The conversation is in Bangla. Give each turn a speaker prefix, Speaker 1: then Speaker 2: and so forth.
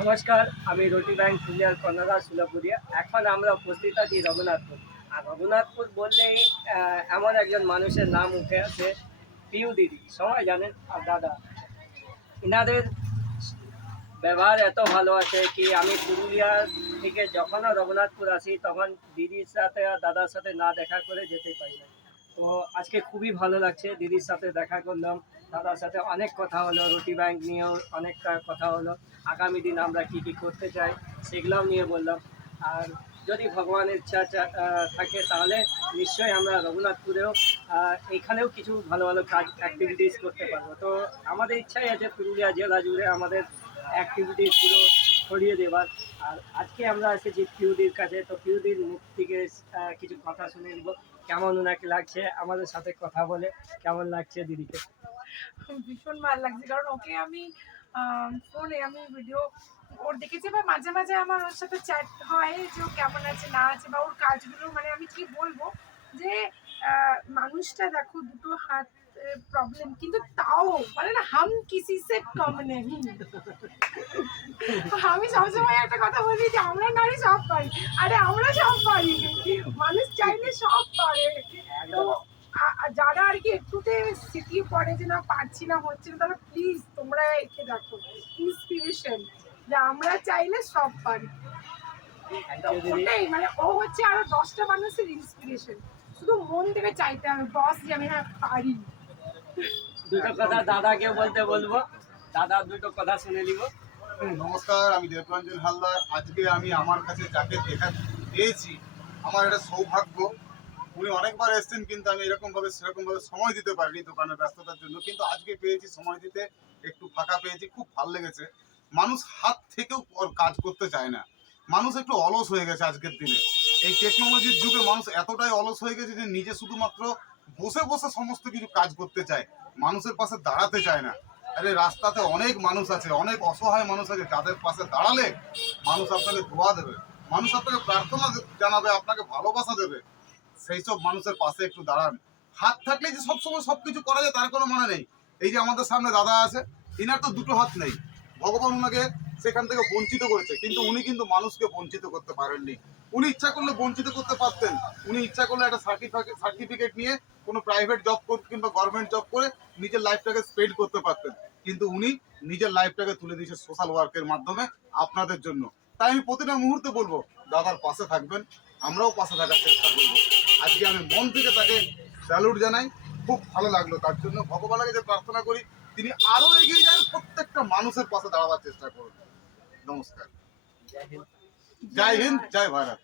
Speaker 1: নমস্কার, আমি রুটি ব্যাংক সিনিয়র কর্ণধার সুলভপুরিয়া এখন আমরা উপস্থিত আছি রঘুনাথপুর। আর রঘুনাথপুর বললেই এমন একজন মানুষের নাম উঠে আছে পিউ দিদি। সবাই জানেন? আর দাদা, ইনাদের ব্যবহার এত ভালো আছে কি আমি পুরুলিয়া থেকে যখনও রঘুনাথপুর আসি, তখন দিদির সাথে আর দাদার সাথে না দেখা করে যেতে পারি না। তো আজকে খুবই ভালো লাগছে দিদির সাথে দেখা করলাম। দাদার সাথে অনেক কথা হলো, রুটি ব্যাংক নিয়েও অনেক কথা হলো, আগামী দিন আমরা কি কি করতে চাই সেগুলোও নিয়ে বললাম। আর যদি ভগবানের ইচ্ছা থাকে তাহলে নিশ্চয়ই আমরা রঘুনাথপুরেও এখানেও কিছু ভালো ভালো কাজ অ্যাক্টিভিটিস করতে পারব। তো আমাদের ইচ্ছাই আছে পুরুলিয়া জেলা জুড়ে আমাদের অ্যাক্টিভিটিস পুরো ছড়িয়ে দেবার। আর আজকে আমরা এসেছি পিউদির কাছে, তো পিউদির মুখ থেকে কিছু কথা শুনে নিব। কেমন ওনাকে লাগছে? আমাদের সাথে কথা বলে কেমন লাগছে দিদিকে?
Speaker 2: ভীষণ ভালো লাগছে। কারণ ওকে আমি ফোনে আমি ভিডিও ওর দেখেছি বা মাঝে মাঝে আমার ওর সাথে চ্যাট হয় যে ও কেমন আছে, না আছে বা ওর কাজগুলো মানে আমি কি বলব যে মানুষটা দেখো দুটো হাত প্রবলেম কিন্তু তাও মানে না, হাম কিসি সে কম নেই আমি সবসময় একটা কথা বলি যে আমরা নারী সব পারি। আরে আমরা সব পারি। মানুষ চাইলে সব পারে তো আ- আ- যারা আর কি একটুতে সিটিয়ে পড়ে যে না পারছি না হচ্ছে না তাহলে প্লিজ তোমরা একে দেখো ইন্সপিরেশন যে আমরা চাইলে সব পারি। ওটাই মানে ও হচ্ছে আরও দশটা মানুষের ইন্সপিরেশন শুধু মন থেকে চাইতে হবে বস যে আমি হ্যাঁ পারি।
Speaker 1: দুটো কথা দাদাকে বলতে বলব। দাদা দুটো কথা শুনে নিব।
Speaker 3: নমস্কার আমি দেবরঞ্জন হালদার। আজকে আমি আমার কাছে যাকে দেখা পেয়েছি আমার এটা সৌভাগ্য উনি অনেকবার এসেছেন, কিন্তু আমি এরকম ভাবে সেরকম ভাবে সময় দিতে পারিনি দোকানের ব্যস্ততার জন্য। কিন্তু আজকে পেয়েছি, সময় দিতে একটু ফাঁকা পেয়েছি, খুব ভালো লেগেছে। মানুষ হাত থেকেও কাজ করতে চায় না। মানুষ একটু অলস হয়ে গেছে আজকের দিনে। এই টেকনোলজির যুগে মানুষ এতটাই অলস হয়ে গেছে যে নিজে শুধুমাত্র বসে বসে সমস্ত কিছু কাজ করতে চায়। মানুষের পাশে দাঁড়াতে চায় না। আরে, রাস্তাতে অনেক মানুষ আছে, অনেক অসহায় মানুষ আছে, যাদের পাশে দাঁড়ালে মানুষ আপনাকে ধোয়া দেবে। মানুষ আপনাকে প্রার্থনা জানাবে, আপনাকে ভালোবাসা দেবে। সেই সব মানুষের পাশে একটু দাঁড়ান। হাত থাকলে যে সবসময় সব কিছু করা যায়, তার কোনো মানে নেই। এই যে আমাদের সামনে দাদা আছে, ইনার তো দুটো হাত নেই। ভগবান ওনাকে সেখান থেকে বঞ্চিত করেছে, কিন্তু উনি কিন্তু মানুষকে বঞ্চিত করতে পারেননি। উনি ইচ্ছা করলে বঞ্চিত করতে পারতেন। উনি ইচ্ছা করলে একটা সার্টিফিকেট সার্টিফিকেট নিয়ে কোনো প্রাইভেট জব কিংবা গভর্নমেন্ট জব করে নিজের লাইফটাকে স্পেন্ড করতে পারতেন। কিন্তু উনি নিজের লাইফটাকে তুলে দিয়েছে সোশ্যাল ওয়ার্কের মাধ্যমে আপনাদের জন্য। তাই আমি প্রতিটা মুহূর্তে বলব, দাদার পাশে থাকবেন, আমরাও পাশে থাকার চেষ্টা করব। আজকে আমি মন থেকে তাকে স্যালুট জানাই। খুব ভালো লাগল। তার জন্য ভগবানের কাছে প্রার্থনা করি তিনি আরও এগিয়ে যান প্রত্যেকটা মানুষের পাশে দাঁড়াবার চেষ্টা করুন। নমস্কার।
Speaker 1: জয় হিন্দ।
Speaker 3: জয় হিন্দ জয় ভারত।